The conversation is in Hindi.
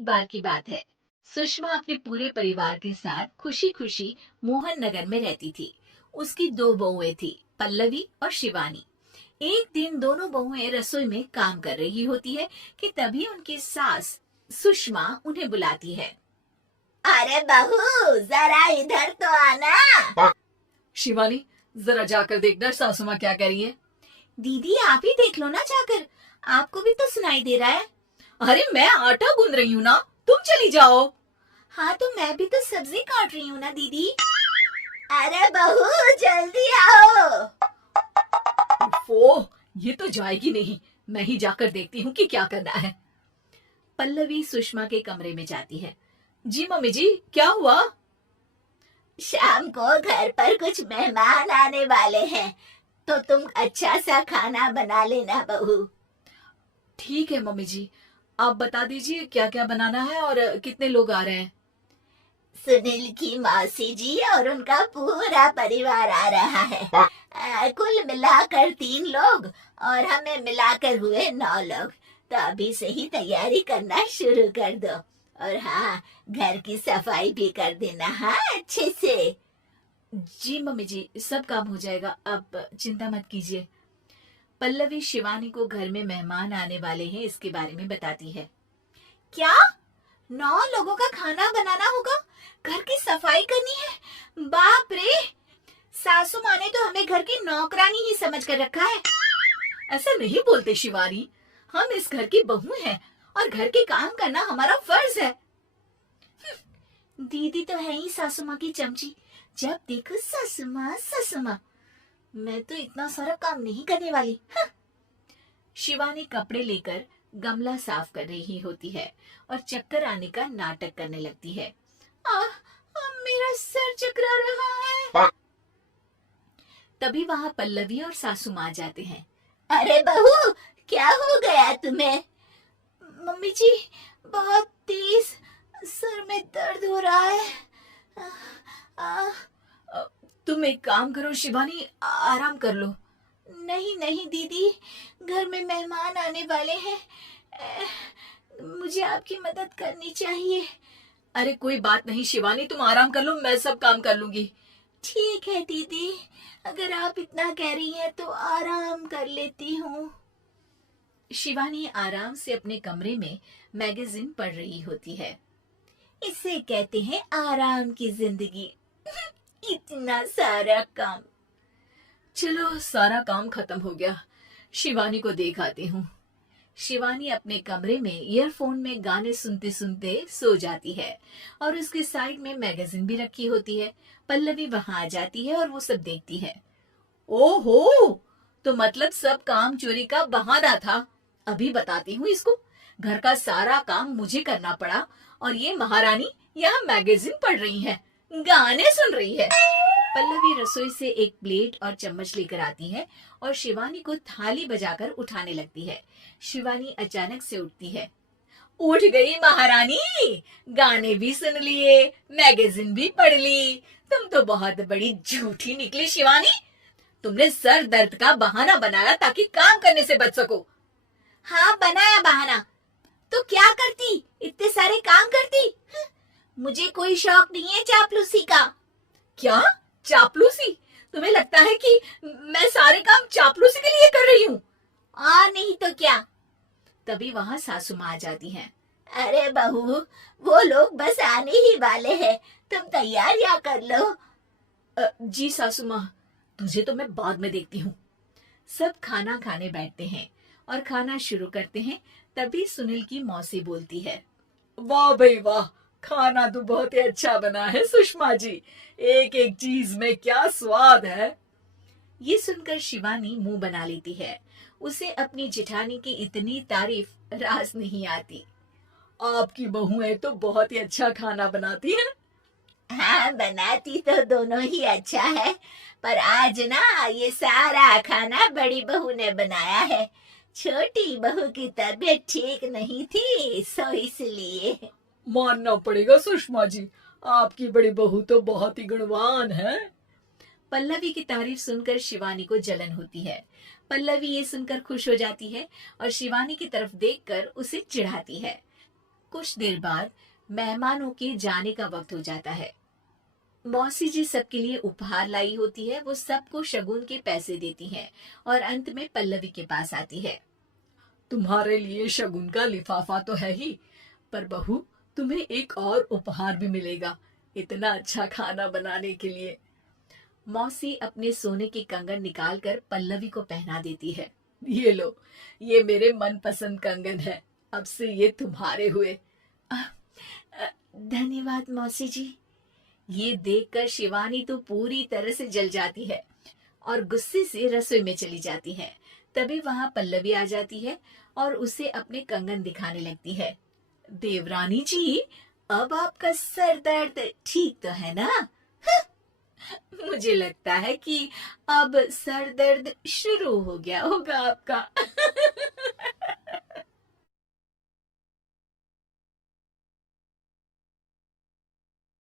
एक बार की बात है। सुषमा अपने पूरे परिवार के साथ खुशी खुशी मोहन नगर में रहती थी। उसकी दो बहुएं थी, पल्लवी और शिवानी। एक दिन दोनों बहुएं रसोई में काम कर रही होती है कि तभी उनकी सास सुषमा उन्हें बुलाती है। अरे बहू, जरा इधर तो आना। शिवानी, जरा जाकर देखना सासू माँ क्या कह रही है। दीदी आप ही देख लो ना जाकर, आपको भी तो सुनाई दे रहा है। अरे मैं आटा गूंद रही हूँ ना, तुम चली जाओ। हाँ तो मैं भी तो सब्जी काट रही हूँ ना दीदी। अरे बहू, जल्दी आओ। ओह, ये तो जाएगी नहीं। मैं ही जाकर देखती हूँ कि क्या करना है। पल्लवी सुषमा के कमरे में जाती है। जी मम्मी जी, क्या हुआ? शाम को घर पर कुछ मेहमान आने वाले हैं, तो तुम अच्छा सा खाना बना लेना बहू। ठीक है मम्मी जी, आप बता दीजिए क्या क्या बनाना है और कितने लोग आ रहे हैं। सुनील की मौसी जी और उनका पूरा परिवार आ रहा है। कुल मिलाकर 3 लोग और हमें मिलाकर हुए 9 लोग। तो अभी से ही तैयारी करना शुरू कर दो। और हाँ, घर की सफाई भी कर देना, हाँ, अच्छे से। जी मम्मी जी, सब काम हो जाएगा, आप चिंता मत कीजिए। पल्लवी शिवानी को घर में मेहमान आने वाले हैं इसके बारे में बताती है। क्या 9 लोगों का खाना बनाना होगा, घर की सफाई करनी है? बाप रे, सासू माँ ने तो हमें घर की नौकरानी ही समझ कर रखा है। ऐसा नहीं बोलते शिवानी, हम इस घर की बहू हैं और घर के काम करना हमारा फर्ज है। दीदी तो है ही सासू माँ की चमची, जब देखो सासू माँ सासू माँ। मैं तो इतना सारा काम नहीं करने वाली। शिवानी कपड़े लेकर गमला साफ कर रही होती है और चक्कर आने का नाटक करने लगती है। मेरा सर चकरा रहा है। तभी वहां पल्लवी और सासू माँ जाते हैं। अरे बहू, क्या हो गया तुम्हें? मम्मी जी, बहुत तेज सर में दर्द हो रहा है। तुम एक काम करो शिवानी, आराम कर लो। नहीं नहीं दीदी, घर में मेहमान आने वाले हैं, मुझे आपकी मदद करनी चाहिए। अरे कोई बात नहीं शिवानी, तुम आराम कर लो, मैं सब काम कर लूंगी। ठीक है दीदी, अगर आप इतना कह रही हैं तो आराम कर लेती हूँ। शिवानी आराम से अपने कमरे में मैगजीन पढ़ रही होती है। इसे कहते हैं आराम की जिंदगी। इतना सारा काम। चलो, सारा काम खत्म हो गया, शिवानी को देख आती हूँ। शिवानी अपने कमरे में ईयरफोन में गाने सुनते सुनते सो जाती है और उसके साइड में मैगजीन भी रखी होती है। पल्लवी वहां आ जाती है और वो सब देखती है। ओहो, तो मतलब सब काम चोरी का बहाना था। अभी बताती हूँ इसको। घर का सारा काम मुझे करना पड़ा और ये महारानी यहाँ मैगजीन पढ़ रही है, गाने सुन रही है। पल्लवी रसोई से एक प्लेट और चम्मच लेकर आती है और शिवानी को थाली बजाकर उठाने लगती है। शिवानी अचानक से उठती है। उठ गई महारानी, गाने भी सुन लिए, मैगजीन भी पढ़ ली। तुम तो बहुत बड़ी झूठी निकली शिवानी। तुमने सर दर्द का बहाना बनाया ताकि काम करने से बच सको। हाँ, बनाया बहाना, तो क्या करती, इतने सारे काम करती। मुझे कोई शौक नहीं है चापलूसी का। क्या चापलूसी? तुम्हें लगता है कि मैं सारे काम चापलूसी के लिए कर रही हूँ? और नहीं तो क्या। तभी वहां सासू माँ आ जाती हैं। अरे बहू, वो लोग बस आने ही वाले हैं, तुम तैयारियां कर लो। जी सासू माँ, तुझे तो मैं बाद में देखती हूँ। सब खाना खाने बैठते हैं और खाना शुरू करते हैं। तभी सुनील की मौसी बोलती है। वाह भाई वाह, खाना तो बहुत ही अच्छा बना है सुषमा जी। एक एक चीज में क्या स्वाद है। ये सुनकर शिवानी मुंह बना लेती है। उसे अपनी जेठानी की इतनी तारीफ रास नहीं आती। आपकी बहुएं तो बहुत ही अच्छा खाना बनाती हैं। हाँ, बनाती तो दोनों ही अच्छा है, पर आज ना ये सारा खाना बड़ी बहू ने बनाया है। छोटी बहू की तबीयत ठीक नहीं थी, सो इसलिए। मानना पड़ेगा सुषमा जी, आपकी बड़ी बहू तो बहुत ही गुणवान है। पल्लवी की तारीफ सुनकर शिवानी को जलन होती है। पल्लवी ये सुनकर खुश हो जाती है और शिवानी की तरफ देखकर उसे चिढ़ाती है। कुछ देर बाद मेहमानों के जाने का वक्त हो जाता है। मौसी जी सबके लिए उपहार लाई होती है, वो सबको शगुन के पैसे देती हैं और अंत में पल्लवी के पास आती है। तुम्हारे लिए शगुन का लिफाफा तो है ही, पर बहू तुम्हें एक और उपहार भी मिलेगा इतना अच्छा खाना बनाने के लिए। मौसी अपने सोने के कंगन निकालकर पल्लवी को पहना देती है। ये लो, ये मेरे मनपसंद कंगन है, अब से ये तुम्हारे हुए। धन्यवाद मौसी जी। ये देखकर शिवानी तो पूरी तरह से जल जाती है और गुस्से से रसोई में चली जाती है। तभी वहां पल्लवी आ जाती है और उसे अपने कंगन दिखाने लगती है। देवरानी जी, अब आपका सर दर्द ठीक तो है ना? मुझे लगता है कि अब सर दर्द शुरू हो गया होगा आपका।